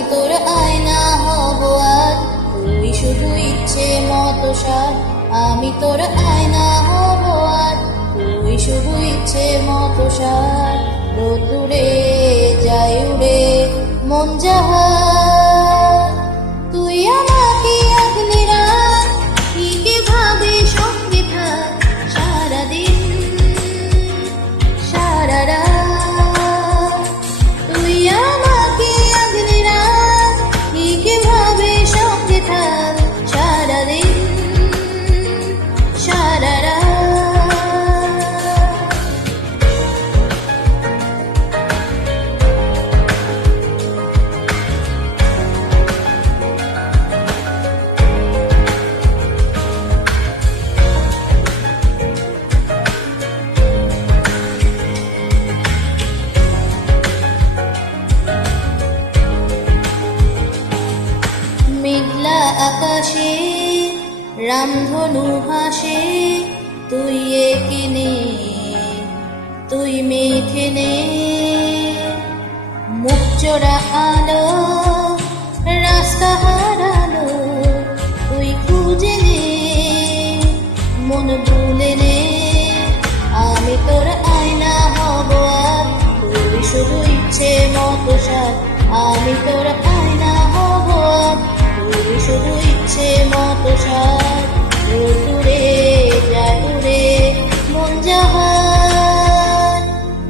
আমি তোর আয়না হব আর তুই শুধু ইচ্ছে মতো সার। আমি তোর আয়না হব আর তুই শুধু ইচ্ছে মতো সার। রোদ্দুরে যায় উড়ে মন যাহার, তুই আমাকে আগলে রাখ, ঠিকই ভাবে সঙ্গে থাক সারাদিন সারা রাত। তুই আমাকে আগলে রাখ, ঠিকই ভাবে সঙ্গে থাক সারাদিন সারা রাত। মেঘলা আকাশে রামধনু হাসে, তুই এঁকে নে তুই মেখে নে। মুখ চোরা আলো রাস্তা হারালো, তুই খুঁজে নে মন ভুলে নে। আমি তোর আয়না হব আর তুই শুধু ইচ্ছে মতো সার। আমি তোর আয়না হব আর তুই শুধু ইচ্ছে মতো সার। রোদ্দুরে যায় উড়ে মন যাহার,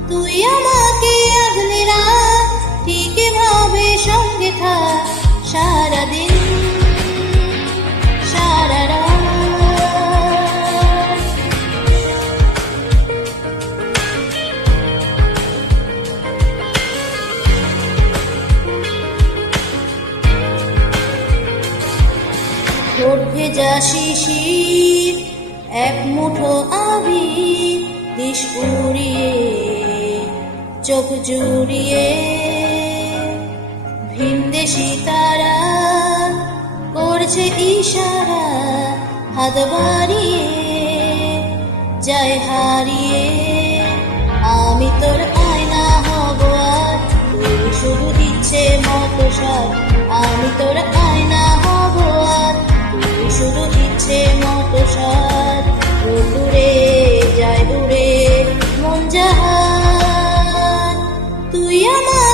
তুই আমাকে আগলে রাখ, ঠিকই ভাবে সঙ্গে থাক সারাদিন সারা রাত। ঠোঁট ভেজা শিশির এক মুঠো আবির, দিশ উড়িয়ে চোখ জুড়িয়ে। ভিনদেশি তারা করছে ইশারা, হাত বাড়িয়ে যায় হারিয়ে। আমি তোর আয়না হব আর তুই শুধু ইচ্ছে মতো সার। আমি তোর আয়না হব আর তুই শুধু ইচ্ছে মতো সার। রোদ্দুরে যায় উড়ে মন যাহার, তুই আমার